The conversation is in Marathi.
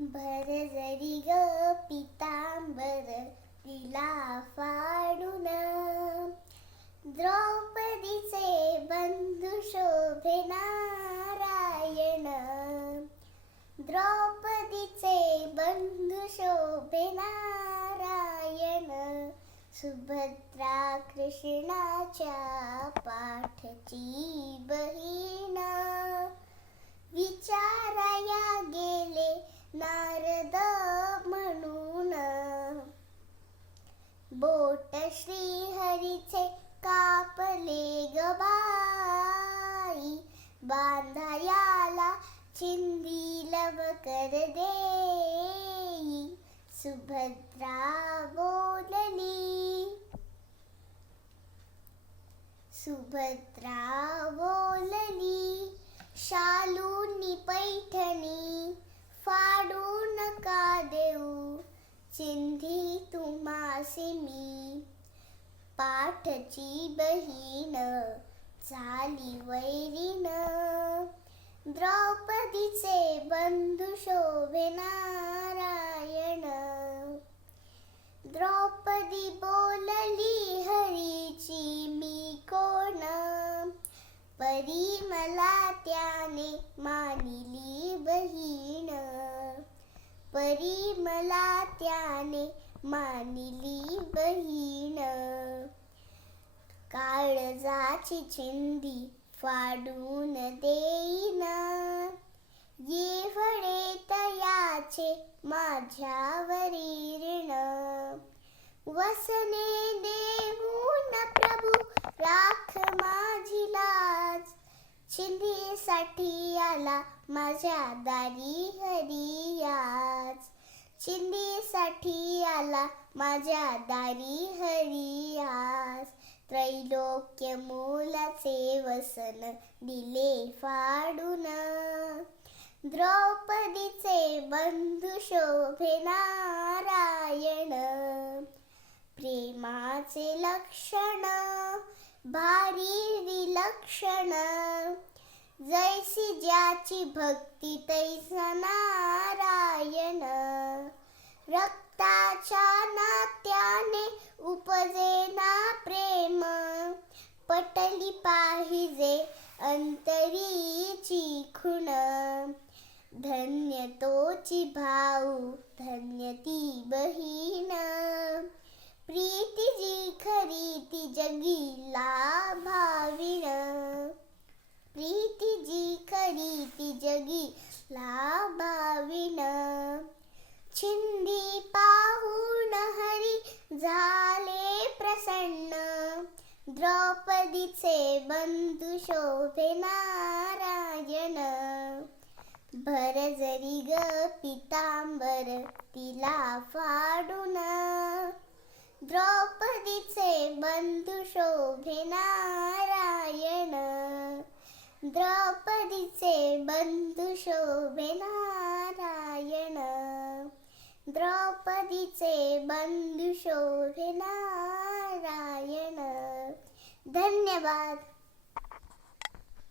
भर जरी ग पितांबर तिला फाडून, द्रौपदीचे बंधू शोभे नारायण. द्रौपदीचे बंधू शोभे नारायण. सुभद्रा कृष्णाच्या पाठची बहीण. विचाराया गेले नारद म्हणून, बोट श्रीहरीचे कापले ग बाई. बांधायाला चिंधी लवकर देई. सुभद्रा बोलली. सुभद्रा बोलली, शालूनी पैठणी फाडू नका देऊ. चिंधी तुम्हासी मी पाठची बहीण झाली वैरीण. द्रौपदीचे बंधू शोभे नारायण. द्रौपदी बोलली हरीची मी कोण. परी मला त्याने मानिली बहीण. परी मला त्याने मानिली बहीण. काळजाची चिंधी फाडून देईन. येवढे तयाचे माझ्यावरी ऋण. वसने देऊन प्रभू राख माझी लाज. चिंधीसाठी आला माझ्या दारी हरी आज. चिंधीसाठी आला माझ्या दारी हरी आज. त्रैलोक्य मोलाचे वसन दिले फाडून. द्रौपदीचे बंधू शोभे नारायण. प्रेमाचे लक्षण भारी विलक्षण. जैसी ज्याची भक्ती तैसा नारायण. रक्ताच्या नात्याने उपजे ना प्रेम. पटली पाहिजे अंतरीची खुण. धन्य तोची भाऊ धन्य ती बहीण. प्रीती जी खरी ती जगीला भाविण. प्रीती जी खरी ती जगीला भाविण. चिंधी पाहून हरी झाले प्रसन्न. द्रौपदीचे बंधू शोभे नारायण. भर जरी ग पितांबर तिला फाडून. द्रौपदीचे बंधू शोभे नारायण. द्रौपदीचे बंधू शोभे नारायण. द्रौपदीचे बंधू शोभे नारायण. धन्यवाद.